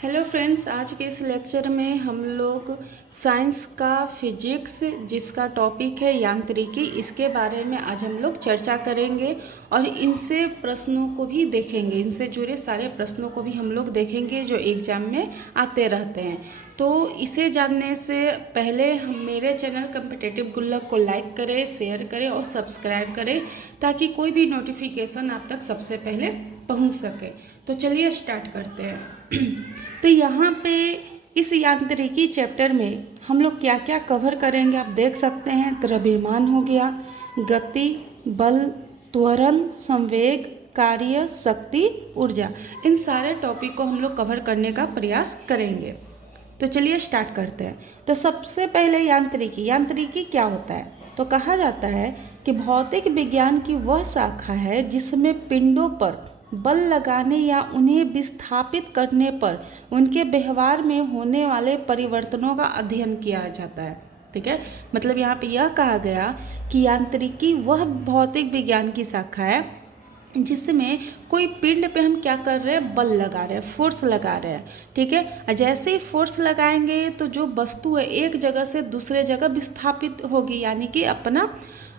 Hello friends, आज के इस लेक्चर में हम लोग साइंस का फिजिक्स जिसका टॉपिक है यांत्रिकी, इसके बारे में आज हम लोग चर्चा करेंगे और इनसे प्रश्नों को भी देखेंगे। इनसे जुड़े सारे प्रश्नों को भी हम लोग देखेंगे जो एग्जाम में आते रहते हैं। तो इसे जानने से पहले हम मेरे चैनल कॉम्पिटिटिव गुल्लक को लाइक करें, शेयर करें और सब्सक्राइब करें ताकि कोई भी नोटिफिकेशन आप तक सबसे पहले पहुंच सके। तो चलिए स्टार्ट करते हैं। तो यहाँ पे इस यांत्रिकी चैप्टर में हम लोग क्या क्या कवर करेंगे आप देख सकते हैं। द्रव्यमान हो गया, गति, बल, त्वरण, संवेग, कार्य, शक्ति, ऊर्जा, इन सारे टॉपिक को हम लोग कवर करने का प्रयास करेंगे। तो चलिए स्टार्ट करते हैं। तो सबसे पहले यांत्रिकी क्या होता है? तो कहा जाता है कि भौतिक विज्ञान की वह शाखा है जिसमें पिंडों पर बल लगाने या उन्हें विस्थापित करने पर उनके व्यवहार में होने वाले परिवर्तनों का अध्ययन किया जाता है। ठीक है, मतलब यहाँ पे यह कहा गया कि यांत्रिकी वह भौतिक विज्ञान की शाखा है जिसमें कोई पिंड पे हम क्या कर रहे हैं, बल लगा रहे हैं, फोर्स लगा रहे हैं। ठीक है, जैसे ही फोर्स लगाएंगे तो जो वस्तु है एक जगह से दूसरे जगह विस्थापित होगी, यानी कि अपना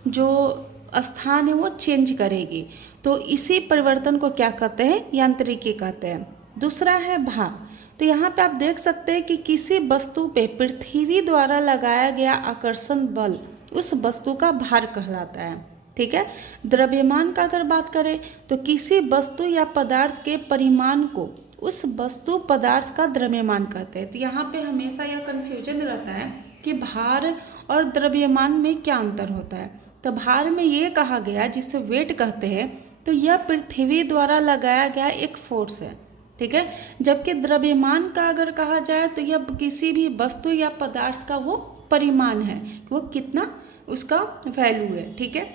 जो स्थान है वो चेंज करेगी। तो इसी परिवर्तन को क्या कहते हैं, यांत्रिकी कहते हैं। दूसरा है भार। तो यहाँ पे आप देख सकते हैं कि किसी वस्तु पे पृथ्वी द्वारा लगाया गया आकर्षण बल उस वस्तु का भार कहलाता है। ठीक है, द्रव्यमान का अगर बात करें तो किसी वस्तु या पदार्थ के परिमाण को उस वस्तु पदार्थ का द्रव्यमान कहते हैं। तो यहाँ पे हमेशा यह कन्फ्यूजन रहता है कि भार और द्रव्यमान में क्या अंतर होता है। तो भार में ये कहा गया, जिसे वेट कहते हैं, तो यह पृथ्वी द्वारा लगाया गया एक फोर्स है। ठीक है, जबकि द्रव्यमान का अगर कहा जाए तो यह किसी भी वस्तु या पदार्थ का वो परिमाण है, वो कितना उसका वैल्यू है। ठीक है,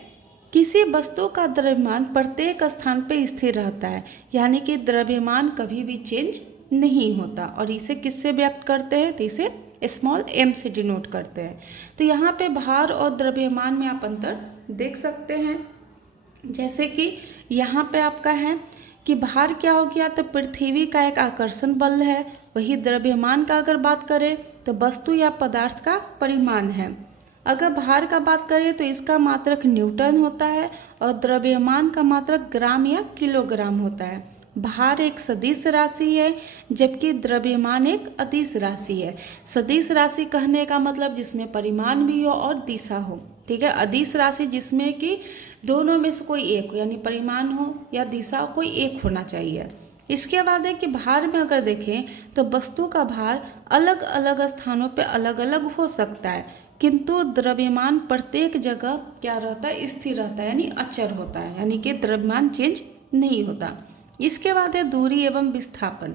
किसी वस्तु का द्रव्यमान प्रत्येक स्थान पे स्थिर रहता है, यानी कि द्रव्यमान कभी भी चेंज नहीं होता। और इसे किससे व्यक्त करते हैं, तो इसे स्मॉल m से डिनोट करते हैं। तो यहाँ पे भार और द्रव्यमान में आप अंतर देख सकते हैं। जैसे कि यहाँ पे आपका है कि भार क्या हो गया, तो पृथ्वी का एक आकर्षण बल है। वही द्रव्यमान का अगर बात करें तो वस्तु या पदार्थ का परिमाण है। अगर भार का बात करें तो इसका मात्रक न्यूटन होता है और द्रव्यमान का मात्रक ग्राम या किलोग्राम होता है। भार एक सदिश राशि है जबकि द्रव्यमान एक अदिश राशि है। सदिश राशि कहने का मतलब जिसमें परिमाण भी हो और दिशा हो। ठीक है, अदिश राशि जिसमें कि दोनों में से कोई एक हो, यानी परिमाण हो या दिशा हो, कोई एक होना चाहिए। इसके बाद है कि भार में अगर देखें तो वस्तु का भार अलग अलग स्थानों पे अलग अलग हो सकता है, किंतु द्रव्यमान प्रत्येक जगह क्या रहता है, स्थिर रहता है, यानी अचर होता है, यानी कि द्रव्यमान चेंज नहीं होता। इसके बाद है दूरी एवं विस्थापन।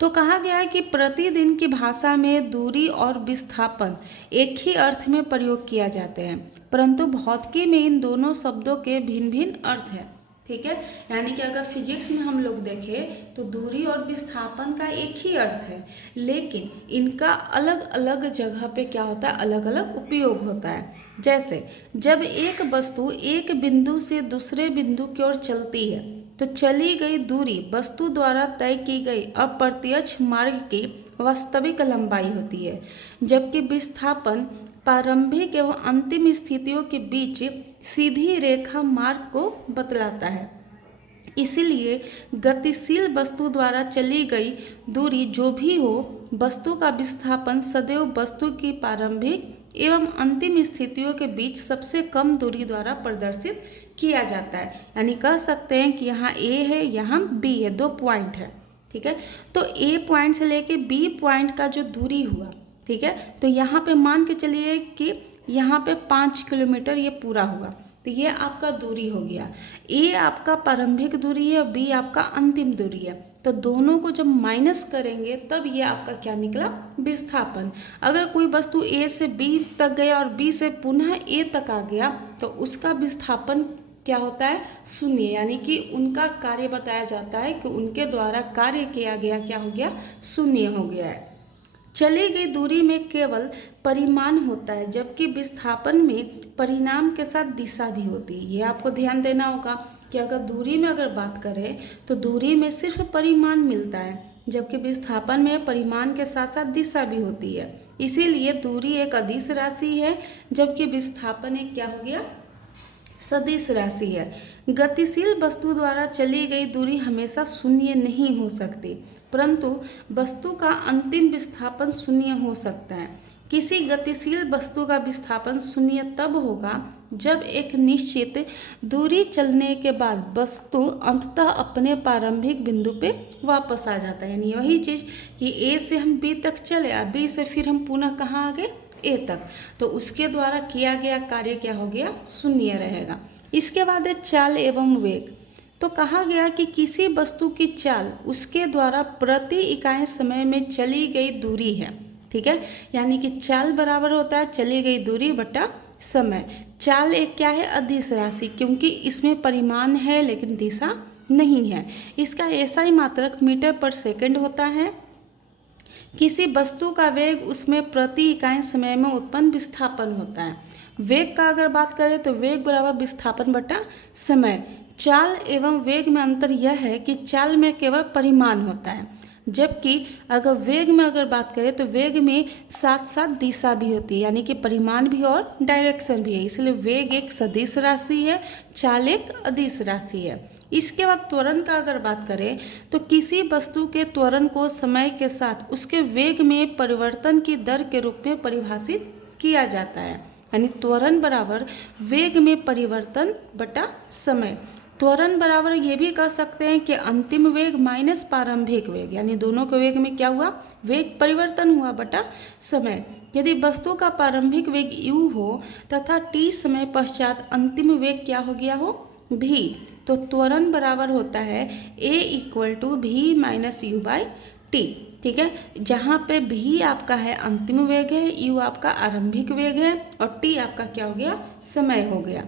तो कहा गया है कि प्रतिदिन की भाषा में दूरी और विस्थापन एक ही अर्थ में प्रयोग किया जाते हैं, परंतु भौतिकी में इन दोनों शब्दों के भिन्न भिन्न अर्थ हैं। ठीक है, यानी कि अगर फिजिक्स में हम लोग देखें तो दूरी और विस्थापन का एक ही अर्थ है, लेकिन इनका अलग अलग जगह पे क्या होता है, अलग अलग उपयोग होता है। जैसे जब एक वस्तु एक बिंदु से दूसरे बिंदु की ओर चलती है तो चली गई दूरी वस्तु द्वारा तय की गई अप्रत्यक्ष मार्ग की वास्तविक लंबाई होती है, जबकि विस्थापन प्रारंभिक एवं अंतिम स्थितियों के बीच सीधी रेखा मार्ग को बतलाता है। इसलिए गतिशील वस्तु द्वारा चली गई दूरी जो भी हो, वस्तु का विस्थापन सदैव वस्तु की प्रारंभिक एवं अंतिम स्थितियों के बीच सबसे कम दूरी द्वारा प्रदर्शित किया जाता है। यानी कह सकते हैं कि यहाँ A है, यहाँ B है, दो पॉइंट है। ठीक है, तो A पॉइंट से लेके B पॉइंट का जो दूरी हुआ, ठीक है, तो यहाँ पे मान के चलिए कि यहाँ पे 5 किलोमीटर ये पूरा हुआ, तो ये आपका दूरी हो गया। A आपका प्रारंभिक दूरी है, B आपका अंतिम दूरी है। तो दोनों को जब माइनस करेंगे तब ये आपका क्या निकला, विस्थापन। अगर कोई वस्तु A से B तक गया और B से पुनः A तक आ गया तो उसका विस्थापन क्या होता है, शून्य, यानी कि उनका कार्य बताया जाता है कि उनके द्वारा कार्य किया गया क्या हो गया, शून्य हो गया है। चली गई दूरी में केवल परिमाण होता है, जबकि विस्थापन में परिणाम के साथ दिशा भी होती है। ये आपको ध्यान देना होगा कि अगर दूरी में अगर बात करें तो दूरी में सिर्फ परिमाण मिलता है, जबकि विस्थापन में परिमाण के साथ साथ दिशा भी होती है। इसीलिए दूरी एक अदिश राशि है, जबकि विस्थापन एक क्या हो गया, सदिश राशि है। गतिशील वस्तु द्वारा चली गई दूरी हमेशा शून्य नहीं हो सकती, परंतु वस्तु का अंतिम विस्थापन शून्य हो सकता है। किसी गतिशील वस्तु का विस्थापन शून्य तब होगा जब एक निश्चित दूरी चलने के बाद वस्तु अंततः अपने प्रारंभिक बिंदु पे वापस आ जाता है। यानी वही चीज़ कि ए से हम बी तक चले, बी से फिर हम पुनः कहाँ आ गए, ए तक, तो उसके द्वारा किया गया कार्य क्या हो गया, शून्य रहेगा। इसके बाद है चाल एवं वेग। तो कहा गया कि किसी वस्तु की चाल उसके द्वारा प्रति इकाई समय में चली गई दूरी है। ठीक है, यानी कि चाल बराबर होता है चली गई दूरी बटा समय। चाल एक क्या है, अदिश राशि, क्योंकि इसमें परिमाण है लेकिन दिशा नहीं है। इसका एसआई मात्रक मीटर पर सेकंड होता है। किसी वस्तु का वेग उसमें प्रति इकाई समय में उत्पन्न विस्थापन होता है। वेग का अगर बात करें तो वेग बराबर विस्थापन बटा समय। चाल एवं वेग में अंतर यह है कि चाल में केवल परिमाण होता है, जबकि अगर वेग में अगर बात करें तो वेग में साथ साथ दिशा भी होती है, यानी कि परिमाण भी और डायरेक्शन भी है। इसलिए वेग एक सदिश राशि है, चाल एक अदिश राशि है। इसके बाद त्वरण का अगर बात करें तो किसी वस्तु के त्वरण को समय के साथ उसके वेग में परिवर्तन की दर के रूप में परिभाषित किया जाता है। यानी त्वरण बराबर वेग में परिवर्तन बटा समय। त्वरण बराबर ये भी कह सकते हैं कि अंतिम वेग माइनस प्रारंभिक वेग, यानी दोनों के वेग में क्या हुआ, वेग परिवर्तन हुआ बटा समय। यदि वस्तु का प्रारंभिक वेग u हो तथा t समय पश्चात अंतिम वेग क्या हो गया हो, v, तो त्वरण बराबर होता है a equal to v minus u by t. ठीक है, जहाँ पे v आपका है अंतिम वेग है, u आपका आरंभिक वेग है और t आपका क्या हो गया, समय हो गया।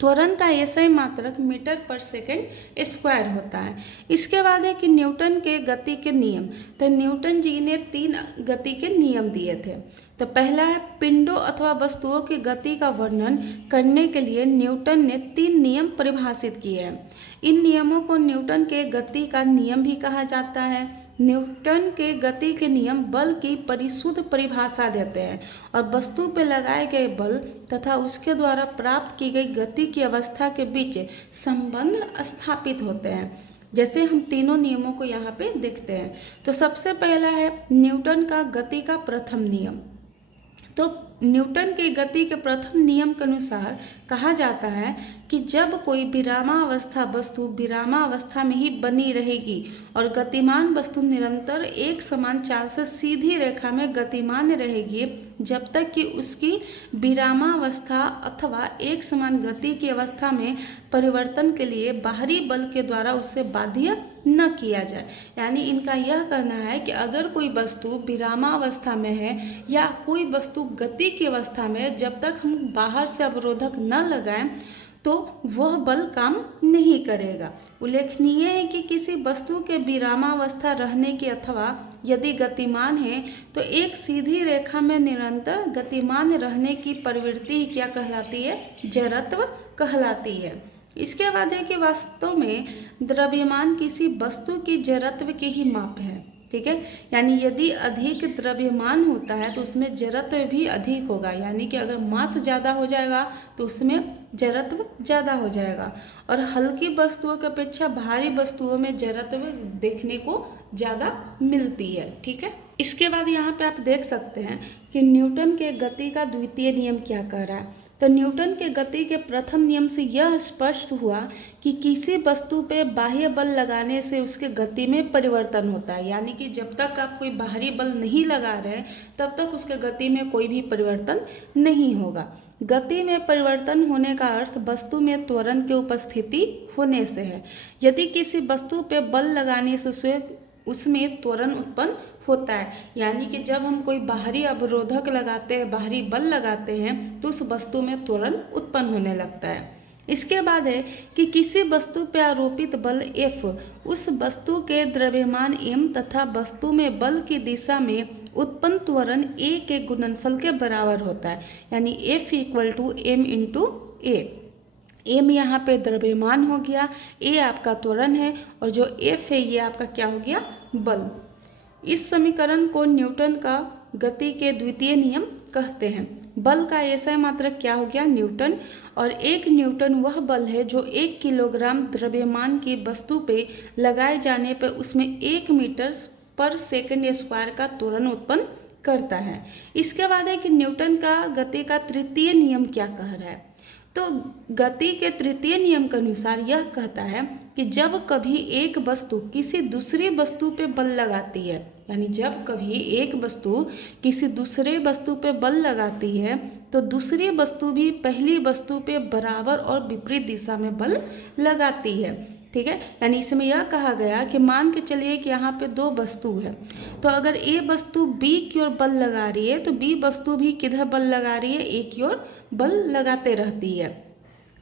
त्वरण का एसआई मात्रक मीटर पर सेकंड स्क्वायर होता है। इसके बाद है कि न्यूटन के गति के नियम। तो न्यूटन जी ने 3 गति के नियम दिए थे। तो पहला है पिंडों अथवा वस्तुओं की गति का वर्णन करने के लिए न्यूटन ने 3 नियम परिभाषित किए हैं। इन नियमों को न्यूटन के गति का नियम भी कहा जाता है। न्यूटन के गति के नियम बल की परिशुद्ध परिभाषा देते हैं और वस्तु पर लगाए गए बल तथा उसके द्वारा प्राप्त की गई गति की अवस्था के बीच संबंध स्थापित होते हैं। जैसे हम तीनों नियमों को यहाँ पे देखते हैं। तो सबसे पहला है न्यूटन का गति का प्रथम नियम। तो न्यूटन के गति के प्रथम नियम के अनुसार कहा जाता है कि जब कोई विरामावस्था वस्तु विरामावस्था में ही बनी रहेगी और गतिमान वस्तु निरंतर एक समान चाल से सीधी रेखा में गतिमान रहेगी, जब तक कि उसकी विरामावस्था अथवा एक समान गति की अवस्था में परिवर्तन के लिए बाहरी बल के द्वारा उससे बाध्य न किया जाए। यानी इनका यह कहना है कि अगर कोई वस्तु विरामावस्था में है या कोई वस्तु गति की अवस्था में, जब तक हम बाहर से अवरोधक न लगाएं तो वह बल काम नहीं करेगा। उल्लेखनीय है कि किसी वस्तु के विरामावस्था रहने की अथवा यदि गतिमान है तो एक सीधी रेखा में निरंतर गतिमान रहने की प्रवृत्ति क्या कहलाती है, जड़त्व कहलाती है। इसके बाद है कि वास्तव में द्रव्यमान किसी वस्तु की जड़त्व की ही माप है। ठीक है, यानी यदि अधिक द्रव्यमान होता है तो उसमें जड़त्व भी अधिक होगा। यानी कि अगर मास ज़्यादा हो जाएगा तो उसमें जड़त्व ज़्यादा हो जाएगा और हल्की वस्तुओं की अपेक्षा भारी वस्तुओं में जड़त्व देखने को ज़्यादा मिलती है। ठीक है, इसके बाद यहाँ पे आप देख सकते हैं कि न्यूटन के गति का द्वितीय नियम क्या कह रहा है। तो न्यूटन के गति के प्रथम नियम से यह स्पष्ट हुआ कि किसी वस्तु पे बाह्य बल लगाने से उसके गति में परिवर्तन होता है। यानी कि जब तक आप कोई बाहरी बल नहीं लगा रहे तब तक उसके गति में कोई भी परिवर्तन नहीं होगा। गति में परिवर्तन होने का अर्थ वस्तु में त्वरण की उपस्थिति होने से है। यदि किसी वस्तु पे बल लगाने से उसमें त्वरण उत्पन्न होता है, यानी कि जब हम कोई बाहरी अवरोधक लगाते हैं, बाहरी बल लगाते हैं तो उस वस्तु में त्वरण उत्पन्न होने लगता है। इसके बाद है कि किसी वस्तु पर आरोपित बल F उस वस्तु के द्रव्यमान m तथा वस्तु में बल की दिशा में उत्पन्न त्वरण A के गुणनफल के बराबर होता है। यानी F equal to m into A। m यहाँ पे द्रव्यमान हो गया, A आपका त्वरण है और जो F है ये आपका क्या हो गया, बल। इस समीकरण को न्यूटन का गति के द्वितीय नियम कहते हैं। बल का ऐसा मात्रक क्या हो गया? न्यूटन। और एक न्यूटन वह बल है जो 1 किलोग्राम द्रव्यमान की वस्तु पे लगाए जाने पर उसमें 1 मीटर पर सेकंड स्क्वायर का त्वरण उत्पन्न करता है। इसके बाद है कि न्यूटन का गति का तृतीय नियम क्या कह रहा है? तो गति के तृतीय नियम के अनुसार यह कहता है कि जब कभी एक वस्तु किसी दूसरी वस्तु पे बल लगाती है, यानी जब कभी एक वस्तु किसी दूसरे वस्तु पे बल लगाती है तो दूसरी वस्तु भी पहली वस्तु पे बराबर और विपरीत दिशा में बल लगाती है। ठीक है, यानी इसमें यह कहा गया कि मान के चलिए कि यहाँ पे दो वस्तु है, तो अगर ए वस्तु बी की ओर बल लगा रही है तो बी वस्तु भी किधर बल लगा रही है? ए की ओर बल लगाते रहती है।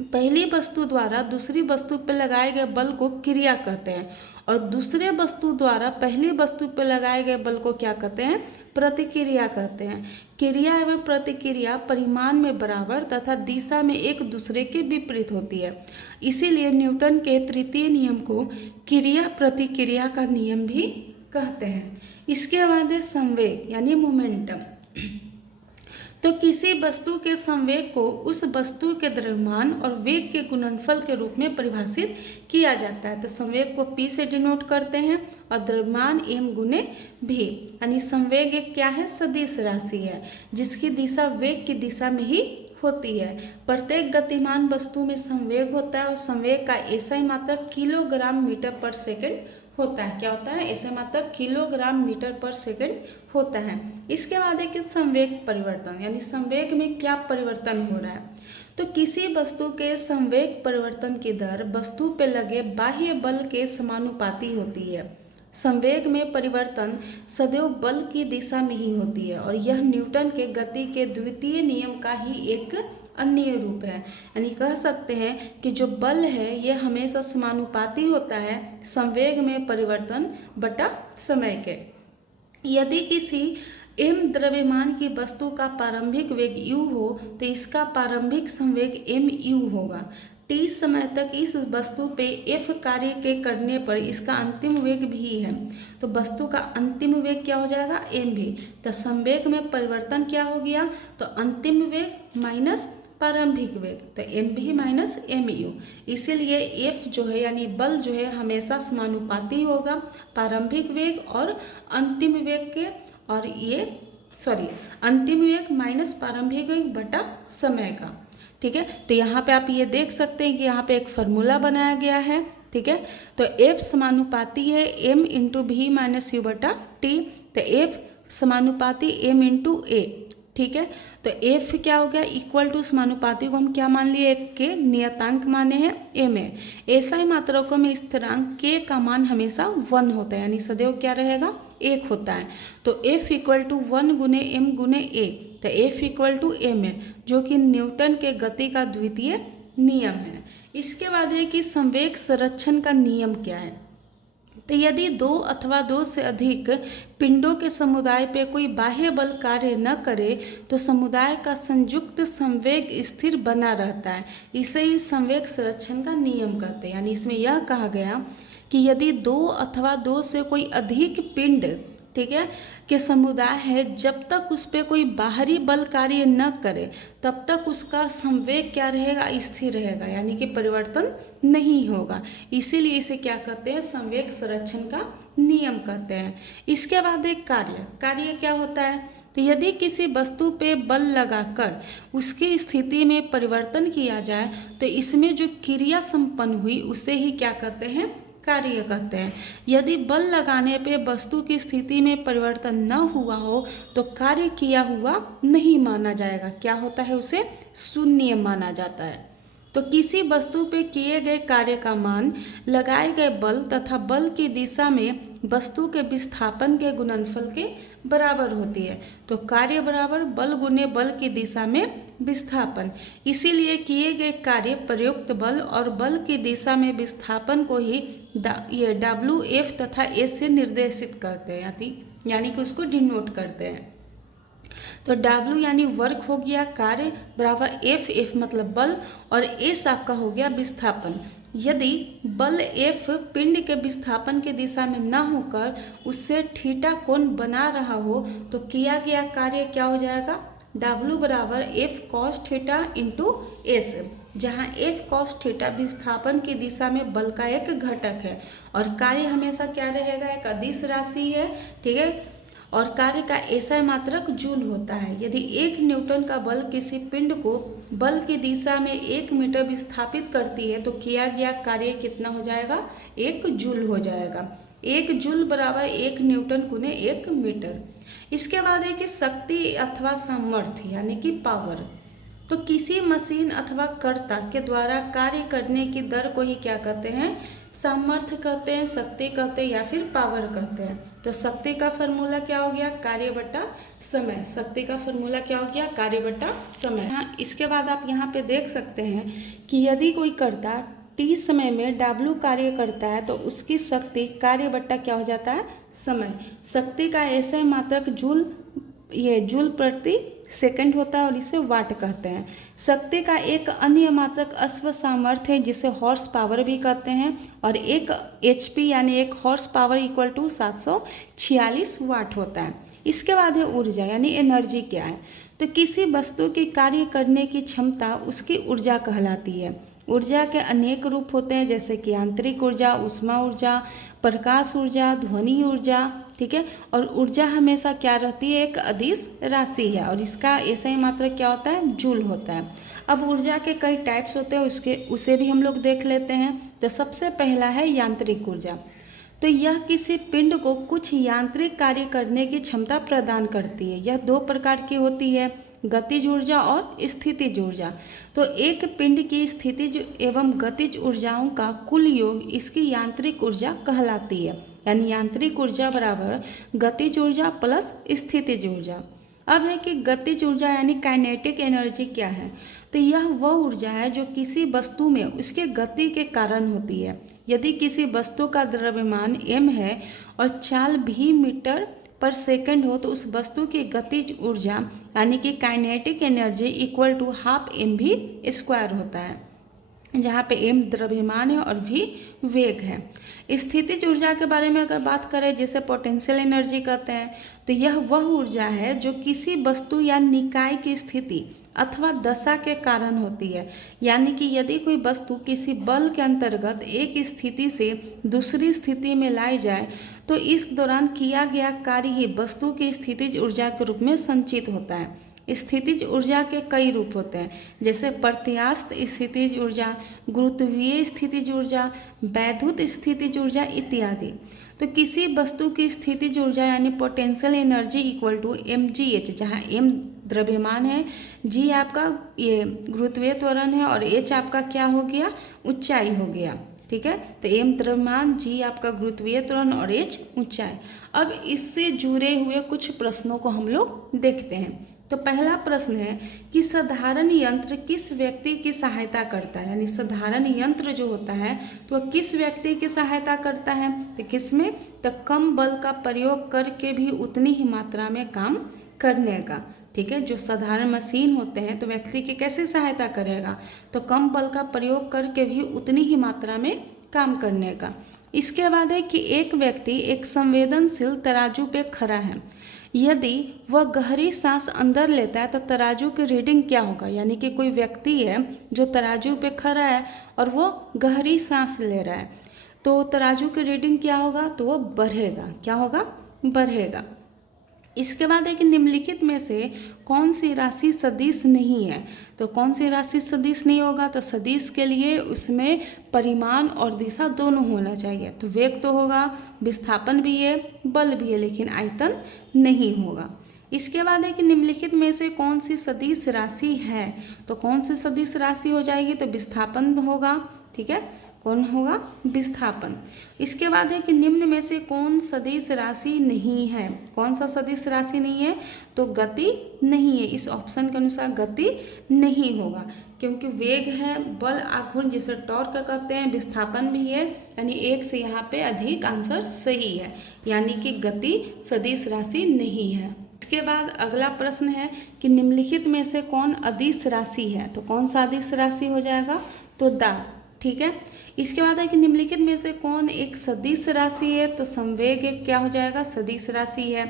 पहली वस्तु द्वारा दूसरी वस्तु पर लगाए गए बल को क्रिया कहते हैं और दूसरे वस्तु द्वारा पहली वस्तु पर लगाए गए बल को क्या कहते हैं? प्रतिक्रिया कहते हैं। क्रिया एवं प्रतिक्रिया परिमाण में बराबर तथा दिशा में एक दूसरे के विपरीत होती है। इसीलिए न्यूटन के तृतीय नियम को क्रिया प्रतिक्रिया का नियम भी कहते हैं। इसके बाद है संवेग यानी मोमेंटम। तो किसी वस्तु के संवेग को उस वस्तु के द्रव्यमान और वेग के गुणनफल के रूप में परिभाषित किया जाता है। तो संवेग को p से डिनोट करते हैं और द्रव्यमान m गुने v, यानी संवेग एक क्या है? सदिश राशि है जिसकी दिशा वेग की दिशा में ही होती है। प्रत्येक गतिमान वस्तु में संवेग होता है और संवेग का ऐसा मात्रक किलोग्राम मीटर पर सेकंड होता है। क्या होता है? ऐसे मात्रक किलोग्राम मीटर पर सेकंड होता है। इसके बाद है कि संवेग परिवर्तन, यानी संवेग में क्या परिवर्तन हो रहा है? तो किसी वस्तु के संवेग परिवर्तन की दर वस्तु पे लगे बाह्य बल के समानुपाती होती है। संवेग में परिवर्तन सदैव बल की दिशा में ही होती है और यह न्यूटन के गति के द्वितीय नियम का ही एक अन्य रूप है। यानी कह सकते हैं कि जो बल है यह हमेशा समानुपाती होता है संवेग में परिवर्तन बटा समय के। यदि किसी m द्रव्यमान की वस्तु का प्रारंभिक वेग u हो तो इसका प्रारंभिक संवेग mu होगा। t समय तक इस वस्तु पे f कार्य के करने पर इसका अंतिम वेग भी है, तो वस्तु का अंतिम वेग क्या हो जाएगा? m भी। तो संवेग में परिवर्तन क्या हो गया? तो अंतिम वेग माइनस प्रारंभिक वेग, तो एम भी माइनस एम यू। इसीलिए एफ जो है यानी बल जो है हमेशा समानुपाती होगा प्रारंभिक वेग और अंतिम वेग के, और ये अंतिम वेग माइनस प्रारंभिक वेग बटा समय का। ठीक है, तो यहाँ पे आप ये देख सकते हैं कि यहाँ पे एक फार्मूला बनाया गया है। ठीक है, तो एफ समानुपाती है एम इंटू भी माइनस यू बटा टी, तो एफ समानुपाती एम इंटू ए। ठीक है, तो एफ क्या हो गया? इक्वल टू समानुपाती को हम क्या मान लिए? एक के नियतांक माने हैं एम है। ऐसा ही मात्रकों में स्थिरांक के का मान हमेशा 1 होता है, यानी सदैव क्या रहेगा? 1 होता है। तो एफ इक्वल टू 1 गुने एम गुने ए, तो एफ इक्वल टू एम है जो कि न्यूटन के गति का द्वितीय नियम है। इसके बाद है कि संवेग संरक्षण का नियम क्या है? तो यदि 2 अथवा 2 से अधिक पिंडों के समुदाय पे कोई बाह्य बल कार्य न करे तो समुदाय का संयुक्त संवेग स्थिर बना रहता है। इसे ही संवेग संरक्षण का नियम कहते हैं। यानी इसमें यह कहा गया कि यदि 2 अथवा 2 से कोई अधिक पिंड, ठीक है, के समुदाय है, जब तक उस पर कोई बाहरी बल कार्य न करे तब तक उसका संवेग क्या रहेगा? स्थिर रहेगा, यानी कि परिवर्तन नहीं होगा। इसीलिए इसे क्या कहते हैं? संवेग संरक्षण का नियम कहते हैं। इसके बाद एक कार्य क्या होता है? तो यदि किसी वस्तु पे बल लगाकर उसकी स्थिति में परिवर्तन किया जाए तो इसमें जो क्रिया संपन्न हुई उसे ही क्या कहते हैं? कार्य कहते हैं। यदि बल लगाने पे वस्तु की स्थिति में परिवर्तन न हुआ हो तो कार्य किया हुआ नहीं माना जाएगा। क्या होता है? उसे शून्य माना जाता है। तो किसी वस्तु पे किए गए कार्य का मान लगाए गए बल तथा बल की दिशा में वस्तु के विस्थापन के गुणनफल के बराबर होती है। तो कार्य बराबर बल गुने बल की दिशा में विस्थापन। इसीलिए किए गए कार्य प्रयुक्त बल और बल की दिशा में विस्थापन को ही ये डब्ल्यू एफ तथा एस से निर्देशित करते हैं, यानी कि उसको डिनोट करते हैं। तो W यानी वर्क हो गया कार्य बराबर एफ मतलब बल और एस आपका हो गया विस्थापन। यदि बल F पिंड के विस्थापन की दिशा में न होकर उससे थीटा कोण बना रहा हो तो किया गया कार्य क्या हो जाएगा, W बराबर F cos theta into S, जहाँ F cos थीटा विस्थापन की दिशा में बल का एक घटक है और कार्य हमेशा क्या रहेगा, एक अदिश राशि है, ठीक है, और कार्य का ऐसा मात्रक जूल होता है। यदि 1 न्यूटन का बल किसी पिंड को बल की दिशा में 1 मीटर विस्थापित करती है तो किया गया कार्य कितना हो जाएगा, 1 जूल हो जाएगा। 1 जूल बराबर 1 न्यूटन गुने 1 मीटर। इसके बाद है कि शक्ति अथवा सामर्थ्य यानी कि पावर। तो किसी मशीन अथवा कर्ता के द्वारा कार्य करने की दर को ही क्या कहते हैं, सामर्थ्य कहते हैं, शक्ति कहते हैं या फिर पावर कहते हैं। तो शक्ति का फॉर्मूला क्या हो गया, कार्य बटा समय। शक्ति का फॉर्मूला क्या हो गया, कार्य बटा समय। हाँ, इसके बाद आप यहाँ पे देख सकते हैं कि यदि कोई कर्ता t समय में W कार्य करता है तो उसकी शक्ति कार्य बट्टा क्या हो जाता है, समय। शक्ति का ऐसे मात्रक जूल, ये जूल प्रति सेकंड होता है और इसे वाट कहते हैं। शक्ति का एक अन्य मात्रक अश्व सामर्थ्य है जिसे हॉर्स पावर भी कहते हैं और एक HP यानी एक हॉर्स पावर इक्वल टू 746 वाट होता है। इसके बाद है ऊर्जा यानी एनर्जी क्या है, तो किसी वस्तु की कार्य करने की क्षमता उसकी ऊर्जा कहलाती है। ऊर्जा के अनेक रूप होते हैं जैसे कि आंतरिक ऊर्जा, ऊष्मा ऊर्जा, प्रकाश ऊर्जा, ध्वनि ऊर्जा, ठीक है। और ऊर्जा हमेशा क्या रहती है, एक अदिश राशि है और इसका ऐसा ही मात्रक क्या होता है, जूल होता है। अब ऊर्जा के कई टाइप्स होते हैं, उसे भी हम लोग देख लेते हैं। तो सबसे पहला है यांत्रिक ऊर्जा। तो यह किसी पिंड को कुछ यांत्रिक कार्य करने की क्षमता प्रदान करती है। यह 2 प्रकार की होती है, गतिज ऊर्जा और स्थितिज ऊर्जा। तो एक पिंड की स्थितिज एवं गतिज ऊर्जाओं का कुल योग इसकी यांत्रिक ऊर्जा कहलाती है, यानी यांत्रिक ऊर्जा बराबर गतिज ऊर्जा प्लस स्थितिज ऊर्जा। अब है कि गतिज ऊर्जा यानी काइनेटिक एनर्जी क्या है, तो यह वह ऊर्जा है जो किसी वस्तु में उसके गति के कारण होती है। यदि किसी वस्तु का द्रव्यमान m है और चाल v मीटर पर सेकंड हो तो उस वस्तु की गतिज ऊर्जा यानी कि kinetic energy equal to half mv square होता है, जहाँ पे m द्रव्यमान है और v वेग है। स्थितिज ऊर्जा के बारे में अगर बात करें जिसे पोटेंशियल एनर्जी कहते हैं, तो यह वह ऊर्जा है जो किसी वस्तु या निकाय की स्थिति अथवा दशा के कारण होती है। यानी कि यदि कोई वस्तु किसी बल के अंतर्गत एक स्थिति से दूसरी स्थिति में लाई जाए तो इस दौरान किया गया कार्य ही वस्तु की स्थितिज ऊर्जा के रूप में संचित होता है। स्थितिज ऊर्जा के कई रूप होते हैं जैसे प्रत्यास्थ स्थितिज ऊर्जा, गुरुत्वीय स्थितिज ऊर्जा, वैद्युत स्थितिज ऊर्जा इत्यादि। तो किसी वस्तु की स्थितिज ऊर्जा यानी potential energy equal to mgh, जहाँ m द्रव्यमान है, g आपका ये गुरुत्वीय त्वरण है और h आपका क्या हो गया, ऊंचाई हो गया, ठीक है। तो m द्रव्यमान, g आपका गुरुत्वीय त्वरण और h ऊंचाई। अब इससे जुड़े हुए कुछ प्रश्नों को हम लोग देखते हैं। तो पहला प्रश्न है कि साधारण यंत्र किस व्यक्ति की सहायता करता है, यानी साधारण यंत्र जो होता है तो वह किस व्यक्ति की सहायता करता है, तो किस में, तो कम बल का प्रयोग करके भी उतनी ही मात्रा में काम करने का, ठीक है। जो साधारण मशीन होते हैं तो व्यक्ति की कैसे सहायता करेगा, तो कम बल का प्रयोग करके भी उतनी ही मात्रा में काम करने का। इसके बाद है कि एक व्यक्ति एक संवेदनशील तराजू पे खड़ा है, यदि वह गहरी सांस अंदर लेता है तो तराजू की रीडिंग क्या होगा, यानी कि कोई व्यक्ति है जो तराजू पे खड़ा है और वो गहरी सांस ले रहा है तो तराजू की रीडिंग क्या होगा, तो वो बढ़ेगा, क्या होगा, बढ़ेगा। इसके बाद है कि निम्नलिखित में से कौन सी राशि सदिश नहीं है, तो कौन सी राशि सदिश नहीं होगा, तो सदिश के लिए उसमें परिमाण और दिशा दोनों होना चाहिए। तो वेग तो होगा, विस्थापन भी है, बल भी है, लेकिन आयतन नहीं होगा। इसके बाद है कि निम्नलिखित में से कौन सी सदिश राशि है, तो कौन सी सदिश राशि हो जाएगी, तो विस्थापन होगा, ठीक है, कौन होगा, विस्थापन। इसके बाद है कि निम्न में से कौन सदिश राशि नहीं है, कौन सा सदिश राशि नहीं है, तो गति नहीं है। इस ऑप्शन के अनुसार गति नहीं होगा क्योंकि वेग है, बल आघूर्ण जिसे टॉर्क कहते हैं, विस्थापन भी है, यानी एक से यहाँ पे अधिक आंसर सही है, यानी कि गति सदिश राशि नहीं है। इसके बाद अगला प्रश्न है कि निम्नलिखित में से कौन अदिश राशि है, तो कौन सा अदिश राशि हो जाएगा, तो दाब, ठीक है। इसके बाद है कि निम्नलिखित में से कौन एक सदिश राशि है, तो संवेग एक क्या हो जाएगा, सदिश राशि है।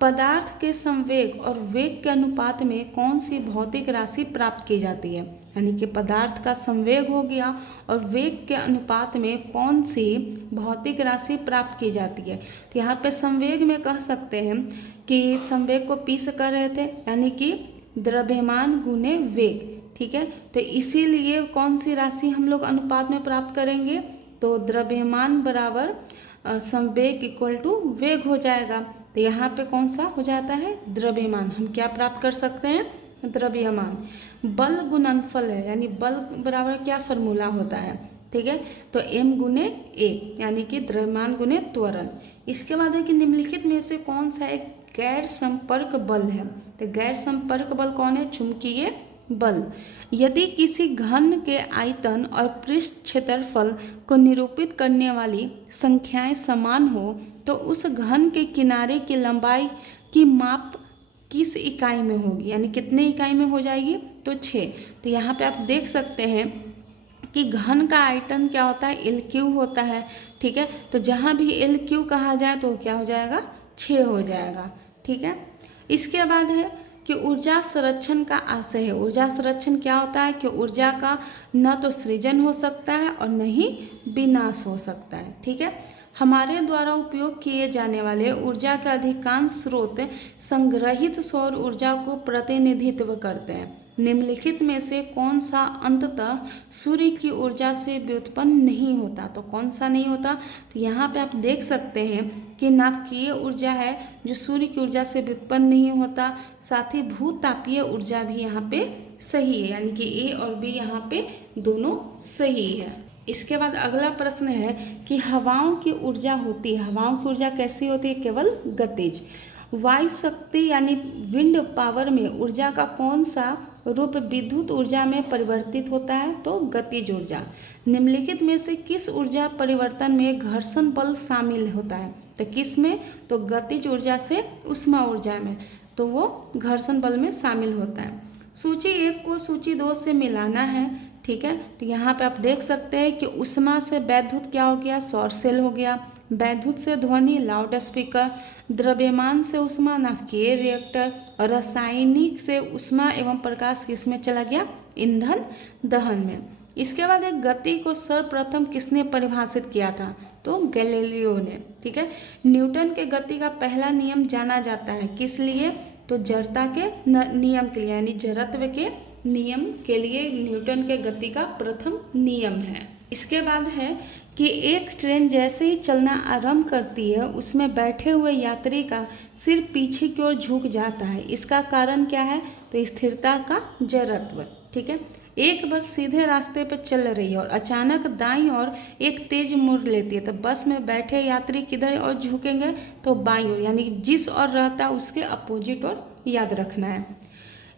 पदार्थ के संवेग और वेग के अनुपात में कौन सी भौतिक राशि प्राप्त की जाती है, यानी कि पदार्थ का संवेग हो गया और वेग के अनुपात में कौन सी भौतिक राशि प्राप्त की जाती है। तो यहाँ पे संवेग में कह सकते हैं कि संवेग को पी से कर रहे थे, यानी कि द्रव्यमान गुने वेग, ठीक है। तो इसीलिए कौन सी राशि हम लोग अनुपात में प्राप्त करेंगे, तो द्रव्यमान बराबर संवेग इक्वल टू वेग हो जाएगा। तो यहाँ पे कौन सा हो जाता है, द्रव्यमान। हम क्या प्राप्त कर सकते हैं, द्रव्यमान। बल गुणनफल है, यानी बल बराबर क्या फॉर्मूला होता है, ठीक है। तो m गुने a, यानी कि द्रव्यमान गुने त्वरण। इसके बाद है कि निम्नलिखित में से कौन सा एक गैर संपर्क बल है, तो गैर संपर्क बल कौन है, चुंबकीय बल। यदि किसी घन के आयतन और पृष्ठ क्षेत्रफल को निरूपित करने वाली संख्याएं समान हो तो उस घन के किनारे की लंबाई की माप किस इकाई में होगी, यानी कितने इकाई में हो जाएगी, तो 6। तो यहाँ पे आप देख सकते हैं कि घन का आयतन क्या होता है, LQ होता है, ठीक है। तो जहाँ भी LQ कहा जाए तो क्या हो जाएगा, 6 हो जाएगा, ठीक है। इसके बाद है कि ऊर्जा संरक्षण का आशय है। ऊर्जा संरक्षण क्या होता है कि ऊर्जा का न तो सृजन हो सकता है और न ही विनाश हो सकता है, ठीक है। हमारे द्वारा उपयोग किए जाने वाले ऊर्जा के अधिकांश स्रोत संग्रहित सौर ऊर्जा को प्रतिनिधित्व करते हैं। निम्नलिखित में से कौन सा अंततः सूर्य की ऊर्जा से व्युत्पन्न नहीं होता, तो कौन सा नहीं होता, तो यहाँ पे आप देख सकते हैं कि नाभिकीय ऊर्जा है जो सूर्य की ऊर्जा से व्युत्पन्न नहीं होता, साथ ही भूतापीय ऊर्जा भी यहाँ पे सही है, यानी कि ए और बी यहाँ पे दोनों सही है। इसके बाद अगला प्रश्न है कि हवाओं की ऊर्जा होती है, हवाओं की ऊर्जा कैसी होती है, केवल गतिज। वायु शक्ति यानी विंड पावर में ऊर्जा का कौन सा रूप विद्युत ऊर्जा में परिवर्तित होता है, तो गतिज ऊर्जा। निम्नलिखित में से किस ऊर्जा परिवर्तन में घर्षण बल शामिल होता है, तो किस में, तो गतिज ऊर्जा से ऊष्मा ऊर्जा में, तो वो घर्षण बल में शामिल होता है। सूची 1 को सूची 2 से मिलाना है, ठीक है। तो यहाँ पे आप देख सकते हैं कि ऊष्मा से वैद्युत क्या हो गया, सौर सेल हो गया। वैद्युत से ध्वनि लाउड स्पीकर, द्रव्यमान से ऊष्मा नाभिकीय रिएक्टर, और रासायनिक से ऊष्मा एवं प्रकाश किसमें चला गया, ईंधन दहन में। इसके बाद एक गति को सर्वप्रथम किसने परिभाषित किया था, तो गैलीलियो ने, ठीक है। न्यूटन के गति का पहला नियम जाना जाता है किस लिए, तो जड़ता के नियम के लिए, यानी जड़त्व के नियम के लिए न्यूटन के गति का प्रथम नियम है। इसके बाद है कि एक ट्रेन जैसे ही चलना आरंभ करती है उसमें बैठे हुए यात्री का सिर पीछे की ओर झुक जाता है, इसका कारण क्या है, तो स्थिरता का जड़त्व, ठीक है। एक बस सीधे रास्ते पर चल रही है और अचानक दाईं ओर एक तेज मुड़ लेती है, तो बस में बैठे यात्री किधर और झुकेंगे, तो बाईं ओर, यानी जिस ओर रहता है उसके अपोजिट ओर याद रखना है।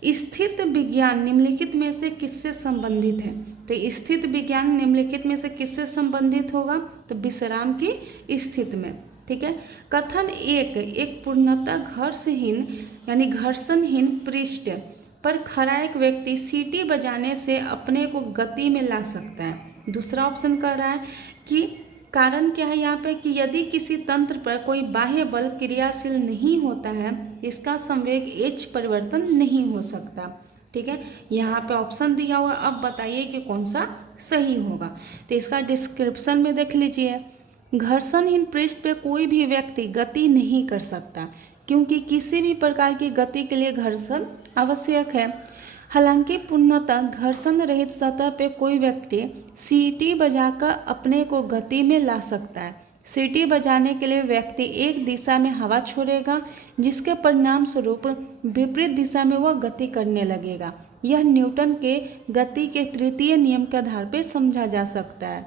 स्थित विज्ञान निम्नलिखित में से किससे संबंधित है, तो स्थित विज्ञान निम्नलिखित में से किससे संबंधित होगा, तो विश्राम की स्थिति में, ठीक है। कथन एक पूर्णतः घर्षहीन यानी घर्षणहीन पृष्ठ पर खड़ा एक व्यक्ति सीटी बजाने से अपने को गति में ला सकता है। दूसरा ऑप्शन कह रहा है कि कारण क्या है यहाँ पे कि यदि किसी तंत्र पर कोई बाह्य बल क्रियाशील नहीं होता है इसका संवेग h परिवर्तन नहीं हो सकता, ठीक है। यहाँ पे ऑप्शन दिया हुआ, अब बताइए कि कौन सा सही होगा। तो इसका डिस्क्रिप्शन में देख लीजिए, घर्षणहीन पृष्ठ पे कोई भी व्यक्ति गति नहीं कर सकता क्योंकि किसी भी प्रकार की गति के लिए घर्षण आवश्यक है। हालांकि पूर्णतः घर्षण रहित सतह पे कोई व्यक्ति सीटी बजाकर अपने को गति में ला सकता है। सीटी बजाने के लिए व्यक्ति एक दिशा में हवा छोड़ेगा जिसके परिणाम स्वरूप विपरीत दिशा में वह गति करने लगेगा। यह न्यूटन के गति के तृतीय नियम के आधार पर समझा जा सकता है,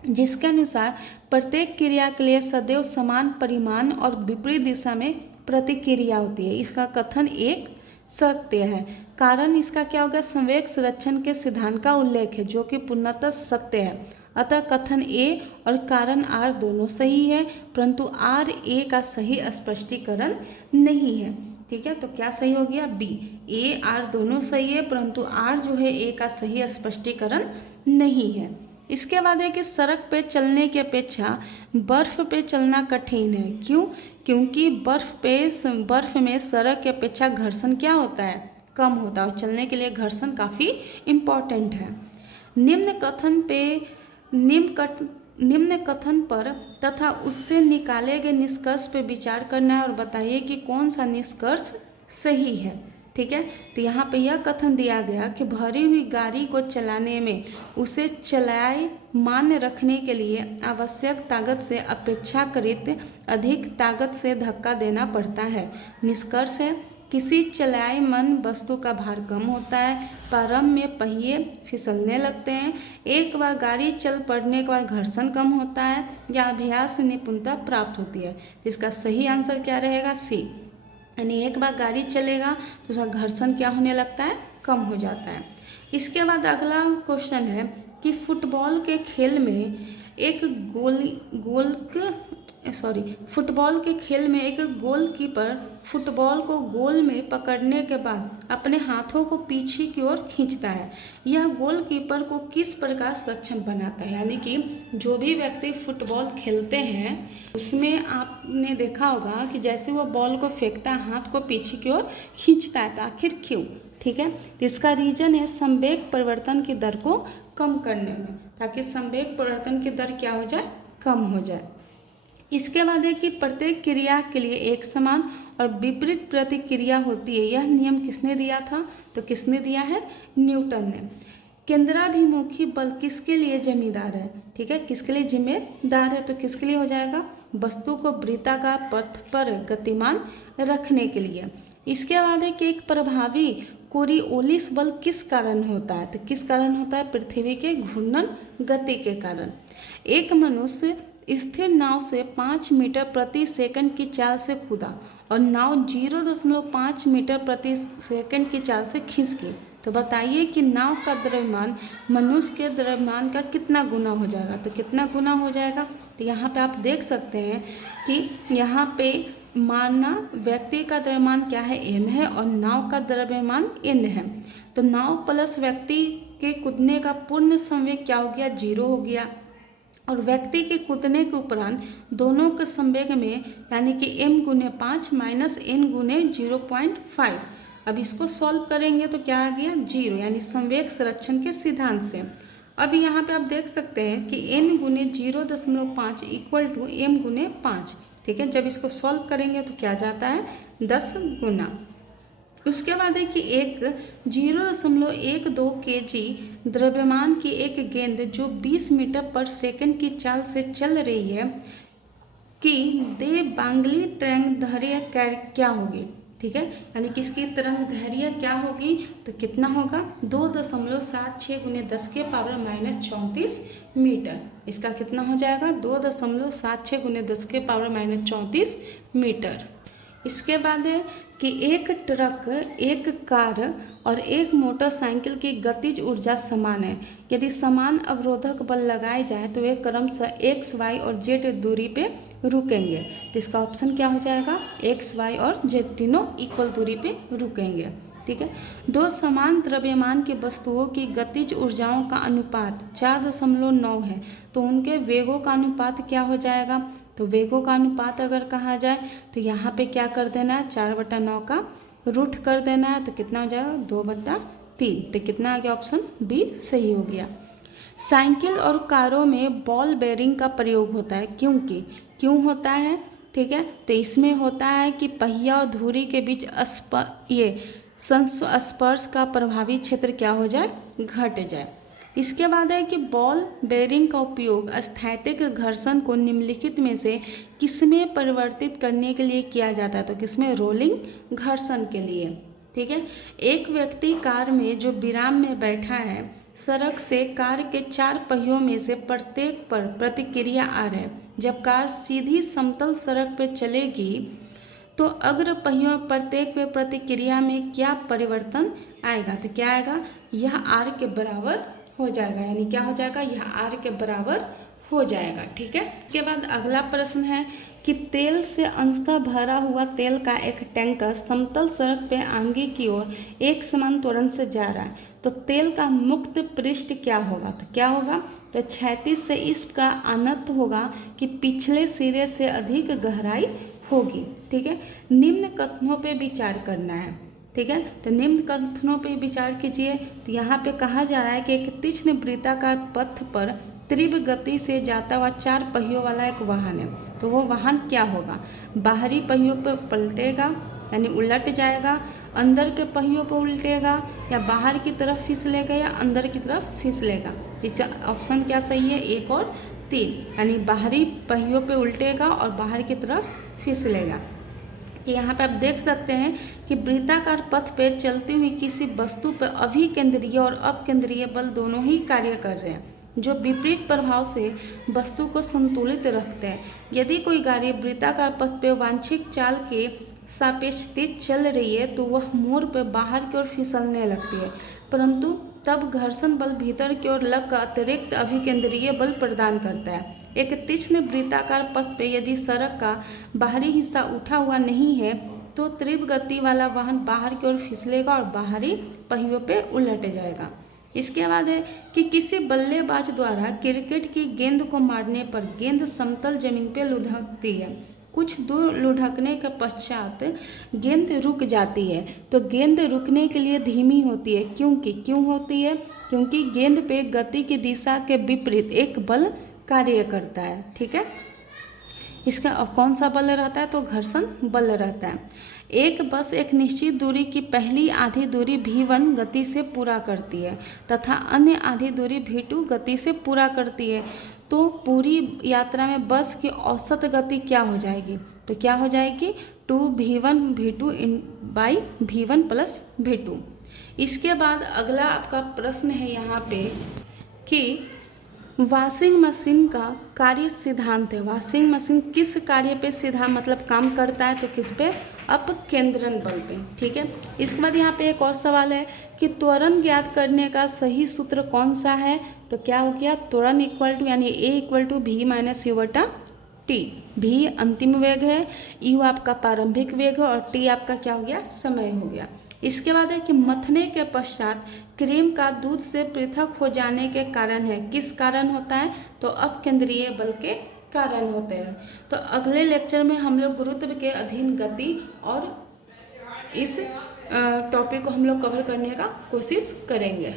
जिसके अनुसार प्रत्येक क्रिया के लिए सदैव समान परिमाण और विपरीत दिशा में प्रतिक्रिया होती है। इसका कथन एक सत्य है। कारण इसका क्या होगा, संवेग संरक्षण के सिद्धांत का उल्लेख है जो कि पूर्णतः सत्य है। अतः कथन ए और कारण आर दोनों सही है, परंतु आर ए का सही स्पष्टीकरण नहीं है, ठीक है। तो क्या सही हो गया, बी। ए आर दोनों सही है परंतु आर जो है ए का सही स्पष्टीकरण नहीं है, इसके बाद है कि सड़क पे चलने की अपेक्षा बर्फ़ पे चलना कठिन है। क्यों? क्योंकि बर्फ़ में सड़क की अपेक्षा घर्षण क्या होता है? कम होता है, और चलने के लिए घर्षण काफ़ी इम्पॉर्टेंट है। निम्न कथन पर तथा उससे निकाले गए निष्कर्ष पर विचार करना है और बताइए कि कौन सा निष्कर्ष सही है। ठीक है, तो यहाँ पे यह कथन दिया गया कि भरी हुई गाड़ी को चलाने में उसे चलायमान रखने के लिए आवश्यक ताकत से अपेक्षाकृत अधिक ताकत से धक्का देना पड़ता है। निष्कर्ष है, किसी चलायमान वस्तु का भार कम होता है, प्रारंभ में पहिए फिसलने लगते हैं, एक बार गाड़ी चल पड़ने के बाद घर्षण कम होता है, या अभ्यास से निपुणता प्राप्त होती है। तो इसका सही आंसर क्या रहेगा? सी, यानी एक बार गाड़ी चलेगा तो उसका घर्षण क्या होने लगता है? कम हो जाता है। इसके बाद अगला क्वेश्चन है कि फुटबॉल के खेल में एक गोलकीपर फुटबॉल को गोल में पकड़ने के बाद अपने हाथों को पीछे की ओर खींचता है। यह गोलकीपर को किस प्रकार सक्षम बनाता है? यानी कि जो भी व्यक्ति फुटबॉल खेलते हैं उसमें आपने देखा होगा कि जैसे वो बॉल को फेंकता है हाथ को पीछे की ओर खींचता है, तो आखिर क्यों? ठीक है, तो इसका रीजन है संवेग परिवर्तन की दर को कम करने में, ताकि संवेग परिवर्तन की दर क्या हो जाए? कम हो जाए। इसके बाद है कि प्रत्येक क्रिया के लिए एक समान और विपरीत प्रतिक्रिया होती है। यह नियम किसने दिया था? तो किसने दिया है? न्यूटन ने। केंद्राभिमुखी बल किसके लिए जिम्मेदार है? ठीक है, किसके लिए जिम्मेदार है? तो किसके लिए हो जाएगा? वस्तु को वृत्ताकार पथ पर गतिमान रखने के लिए। इसके बाद है कि एक प्रभावी कोरियोलिस बल किस कारण होता है? तो किस कारण होता है? पृथ्वी के घूर्णन गति के कारण। एक मनुष्य स्थिर नाव से 5 मीटर प्रति सेकंड की चाल से कूदा और नाव 0.5 मीटर प्रति सेकंड की चाल से खिंच गई। तो बताइए कि नाव का द्रव्यमान मनुष्य के द्रव्यमान का कितना गुना हो जाएगा? तो कितना गुना हो जाएगा? तो यहाँ पे आप देख सकते हैं कि यहाँ पे माना व्यक्ति का द्रव्यमान क्या है? m है, और नाव का द्रव्यमान n है। तो नाव प्लस व्यक्ति के कूदने का पूर्ण संवेग क्या हो गया? 0 हो गया। और व्यक्ति के कूदने के उपरांत दोनों के संवेग में यानी कि m गुने 5 माइनस n गुने 0.5। अब इसको सॉल्व करेंगे तो क्या आ गया? 0, यानी संवेग संरक्षण के सिद्धांत से। अब यहाँ पे आप देख सकते हैं कि n गुने 0.5 इक्वल टू m गुने 5। ठीक है, जब इसको सॉल्व करेंगे तो क्या जाता है? 10 गुना। उसके बाद है कि एक 0.12 kg द्रव्यमान की एक गेंद जो 20 मीटर पर सेकंड की चाल से चल रही है कि दे बांगली तरंग दैर्घ्य क्या होगी? ठीक है, यानी कि इसकी तरंग दैर्घ्य क्या होगी? तो कितना होगा? 2.76 गुने 10 के पावर माइनस 34 मीटर। इसका कितना हो जाएगा? 2.76 गुने 10 के पावर माइनस 34 मीटर। इसके बाद है कि एक ट्रक, एक कार और एक मोटरसाइकिल की गतिज ऊर्जा समान है। यदि समान अवरोधक बल लगाए जाए तो वे क्रमशः x, y और z दूरी पे रुकेंगे। तो इसका ऑप्शन क्या हो जाएगा? x, y और z तीनों इक्वल दूरी पे रुकेंगे। ठीक है, दो समान द्रव्यमान की वस्तुओं की गतिज ऊर्जाओं का अनुपात 4.9 है, तो उनके वेगों का अनुपात क्या हो जाएगा? तो वेगों का अनुपात अगर कहा जाए तो यहाँ पे क्या कर देना है? 4/9 का रूट कर देना है, तो कितना हो जाएगा? 2/3। तो कितना आ गया? ऑप्शन बी सही हो गया। साइकिल और कारों में बॉल बेयरिंग का प्रयोग होता है, क्यों होता है? ठीक है, तो इसमें होता है कि पहिया और धुरी के बीच संस्पर्श का प्रभावी क्षेत्र क्या हो जाए? घट जाए। इसके बाद है कि बॉल बेयरिंग का उपयोग स्थैतिक घर्षण को निम्नलिखित में से किसमें परिवर्तित करने के लिए किया जाता है? तो किसमें? रोलिंग घर्षण के लिए। ठीक है, एक व्यक्ति कार में जो विराम में बैठा है, सड़क से कार के 4 पहियों में से प्रत्येक पर प्रतिक्रिया आ रहा है। जब कार सीधी समतल सड़क पर चलेगी तो अग्र पहियों प्रत्येक पे प्रतिक्रिया में क्या परिवर्तन आएगा? तो क्या आएगा? यह आर के बराबर हो जाएगा, यानी क्या हो जाएगा? यह आर के बराबर हो जाएगा। ठीक है, इसके बाद अगला प्रश्न है कि तेल से अंशतः भरा हुआ तेल का एक टैंकर समतल सड़क पे आगे की ओर एक समान त्वरण से जा रहा है, तो तेल का मुक्त पृष्ठ क्या होगा? तो क्या होगा? तो क्षैतिज से इसका अनर्थ होगा कि पिछले सिरे से अधिक गहराई होगी। ठीक है, निम्न कथनों पे विचार करना है। ठीक है, तो निम्न कथनों पे विचार कीजिए। तो यहाँ पे कहा जा रहा है कि एक तीक्ष्ण वृत्ताकार पथ पर तीव्र गति से जाता हुआ 4 पहियों वाला एक वाहन है, तो वो वाहन क्या होगा? बाहरी पहियों पर पलटेगा यानी उलट जाएगा, अंदर के पहियों पर उल्टेगा, या बाहर की तरफ फिसलेगा या अंदर की तरफ फिसलेगा। ऑप्शन क्या सही है? 1 और 3, यानी बाहरी पहियों पे उल्टेगा और बाहर की तरफ फिसलेगा। कि यहाँ पे आप देख सकते हैं कि वृत्ताकार पथ पे चलती हुई किसी वस्तु पर अभिकेंद्रीय और अपकेंद्रीय बल दोनों ही कार्य कर रहे हैं, जो विपरीत प्रभाव से वस्तु को संतुलित रखते हैं। यदि कोई गाड़ी वृत्ताकार पथ पे वांछित चाल के सापेक्ष तेज चल रही है तो वह मोड़ पर बाहर की ओर फिसलने लगती है, परंतु तब घर्षण बल भीतर की ओर लगकर अतिरिक्त अभिकेंद्रीय बल प्रदान करता है। एक तीक्ष्ण वृत्ताकार पथ पे यदि सड़क का बाहरी हिस्सा उठा हुआ नहीं है तो तीव्र गति वाला वाहन बाहर की ओर फिसलेगा और बाहरी पहियों पे उलट जाएगा। इसके बाद है कि किसी बल्लेबाज द्वारा क्रिकेट की गेंद को मारने पर गेंद समतल जमीन पे लुढ़कती है। कुछ दूर लुढ़कने के पश्चात गेंद रुक जाती है, तो गेंद रुकने के लिए धीमी होती है। क्यों होती है? क्योंकि गेंद पे गति की दिशा के विपरीत एक बल कार्य करता है। ठीक है, इसका कौन सा बल रहता है? तो घर्षण बल रहता है। एक बस एक निश्चित दूरी की पहली आधी दूरी v1 गति से पूरा करती है तथा अन्य आधी दूरी v2 गति से पूरा करती है, तो पूरी यात्रा में बस की औसत गति क्या हो जाएगी? तो क्या हो जाएगी? 2v1 v2 by v1 plus v2। इसके बाद अगला आपका प्रश्न है यहाँ पे कि वॉशिंग मशीन का कार्य सिद्धांत है। वॉशिंग मशीन किस कार्य पे सीधा मतलब काम करता है? तो किस पे? अपकेंद्रण बल पे। ठीक है, इसके बाद यहाँ पे एक और सवाल है कि त्वरण ज्ञात करने का सही सूत्र कौन सा है? तो क्या हो गया? त्वरण इक्वल टू यानी a equal to v minus u बटा t। v अंतिम वेग है, u आपका प्रारंभिक वेग है और t आपका क्या हो गया? समय हो गया। इसके बाद है कि मथने के पश्चात क्रीम का दूध से पृथक हो जाने के कारण है। किस कारण होता है? तो अपकेंद्रीय बल के कारण होते हैं। तो अगले लेक्चर में हम लोग गुरुत्व के अधीन गति और इस टॉपिक को हम लोग कवर करने का कोशिश करेंगे।